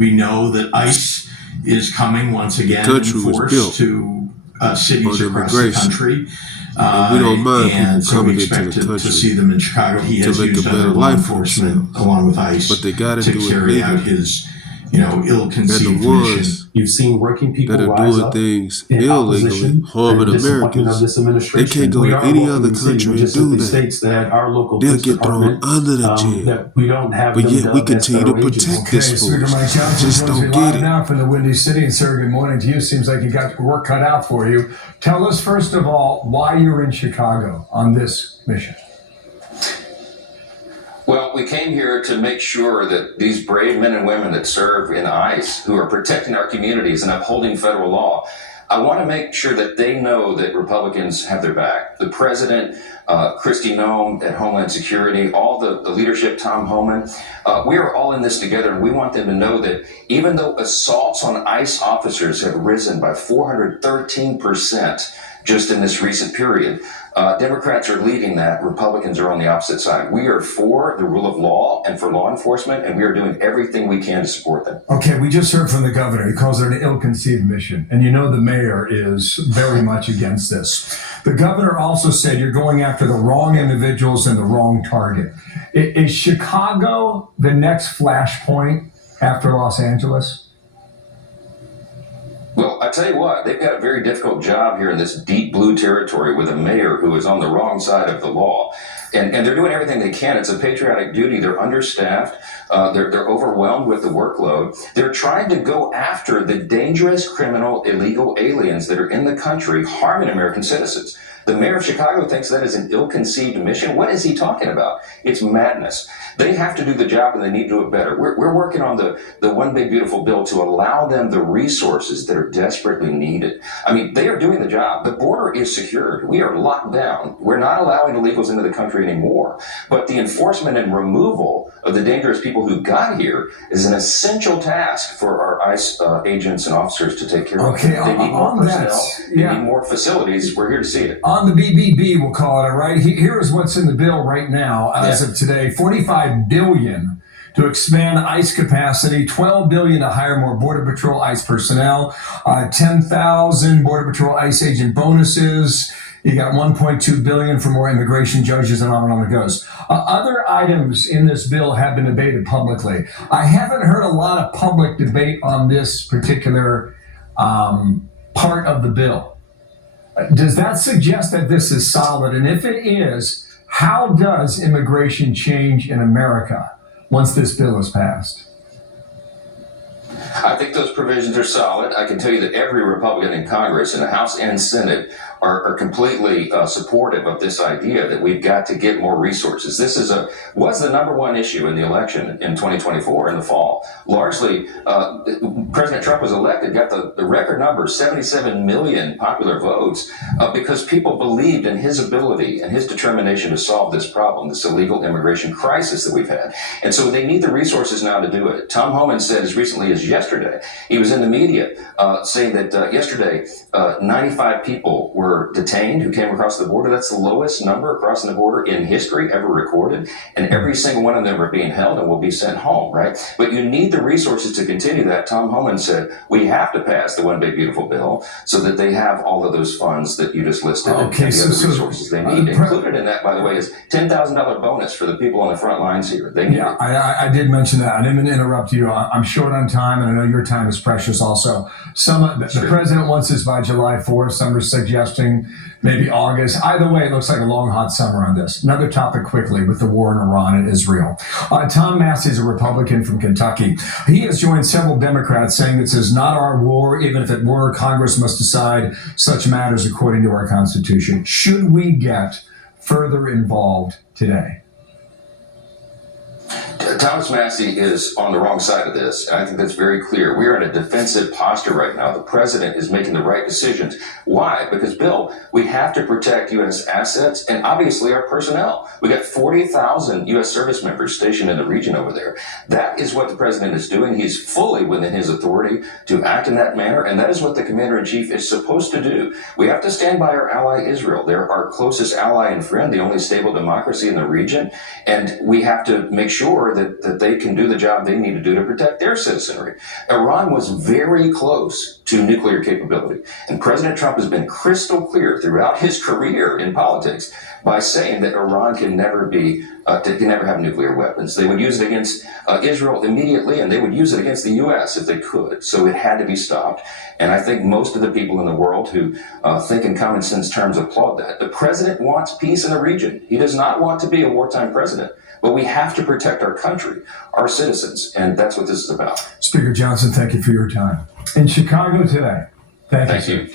We know that ICE is coming once again in force to cities across the country. And we don't mind people so coming we into the expect country to see them in Chicago. He has used other law enforcement along with ICE but they gotta to do carry it out his, ill-conceived mission. You've seen working people that are rise doing up things in illegally, harming Americans. They can't go to any other country and do that. States that our local They'll get thrown under the jail. That we don't have but them yet we dubbed as continue to federal protect agents. this Speaker force. Mike Johnson Just joins me don't get live it. now from the Windy City. And sir, good morning to you. Seems like you got work cut out for you. Tell us, first of all, why you're in Chicago on this mission. Well, we came here to make sure that these brave men and women that serve in ICE, who are protecting our communities and upholding federal law, I want to make sure that they know that Republicans have their back. The president, Kristi Noem at Homeland Security, all the leadership, Tom Homan, we are all in this together, and we want them to know that even though assaults on ICE officers have risen by 413% just in this recent period, Democrats are leading that. Republicans are on the opposite side. We are for the rule of law and for law enforcement, and we are doing everything we can to support them. Okay, we just heard from the governor. He calls it an ill-conceived mission. And you know the mayor is very much against this. The governor also said you're going after the wrong individuals and the wrong target. Is Chicago the next flashpoint after Los Angeles? Well, I tell you what, they've got a very difficult job here in this deep blue territory with a mayor who is on the wrong side of the law. And they're doing everything they can. It's a patriotic duty. They're understaffed. They're overwhelmed with the workload. They're trying to go after the dangerous, criminal, illegal aliens that are in the country harming American citizens. The mayor of Chicago thinks that is an ill-conceived mission. What is he talking about? It's madness. They have to do the job, and they need to do it better. We're working on the One Big Beautiful Bill to allow them the resources that are desperately needed. I mean, they are doing the job. The border is secured. We are locked down. We're not allowing illegals into the country anymore. But the enforcement and removal of the dangerous people who got here is an essential task for our ICE agents and officers to take care of. Okay, They need more personnel. They yeah. need more facilities. We're here to see it. On the BBB, we'll call it, all right? Here is what's in the bill right now, as of today. $45 billion to expand ICE capacity, $12 billion to hire more Border Patrol ICE personnel, 10,000 Border Patrol ICE agent bonuses. You got $1.2 billion for more immigration judges, and on it goes. Other items in this bill have been debated publicly. I haven't heard a lot of public debate on this particular part of the bill. Does that suggest that this is solid? And if it is, how does immigration change in America once this bill is passed? I think those provisions are solid. I can tell you that every Republican in Congress, in the House and Senate, are completely supportive of this idea that we've got to get more resources. This was the number one issue in the election in 2024 in the fall. Largely, President Trump was elected, got the record number, 77 million popular votes, because people believed in his ability and his determination to solve this problem, this illegal immigration crisis that we've had. And so they need the resources now to do it. Tom Homan said as recently as yesterday, he was in the media saying that yesterday 95 people were detained who came across the border. That's the lowest number crossing the border in history ever recorded. And every single one of them are being held and will be sent home, right? But you need the resources to continue that. Tom Homan said, we have to pass the One Big Beautiful Bill so that they have all of those funds that you just listed and the other resources they need. Included in that, by the way, is $10,000 bonus for the people on the front lines here. They need it. I did mention that. I didn't mean to interrupt you. I'm short on time, and I know your time is precious also. The president wants this by July 4th. Some are suggesting maybe August. Either way, it looks like a long, hot summer on this. Another topic quickly with the war in Iran and Israel. Tom Massie is a Republican from Kentucky. He has joined several Democrats saying this is not our war. Even if it were, Congress must decide such matters according to our Constitution. Should we get further involved today? Thomas Massie is on the wrong side of this, and I think that's very clear. We are in a defensive posture right now. The president is making the right decisions. Why? Because, Bill, we have to protect U.S. assets and obviously our personnel. We got 40,000 U.S. service members stationed in the region over there. That is what the president is doing. He's fully within his authority to act in that manner, and that is what the commander-in-chief is supposed to do. We have to stand by our ally Israel. They're our closest ally and friend, the only stable democracy in the region, and we have to make sure sure that they can do the job they need to do to protect their citizenry. Iran was very close to nuclear capability. And President Trump has been crystal clear throughout his career in politics by saying that Iran can never have nuclear weapons. They would use it against Israel immediately, and they would use it against the U.S. if they could. So it had to be stopped. And I think most of the people in the world who think in common sense terms applaud that. The president wants peace in the region. He does not want to be a wartime president. But we have to protect our country, our citizens, and that's what this is about. Speaker Johnson, thank you for your time. In Chicago today. Thank you. You.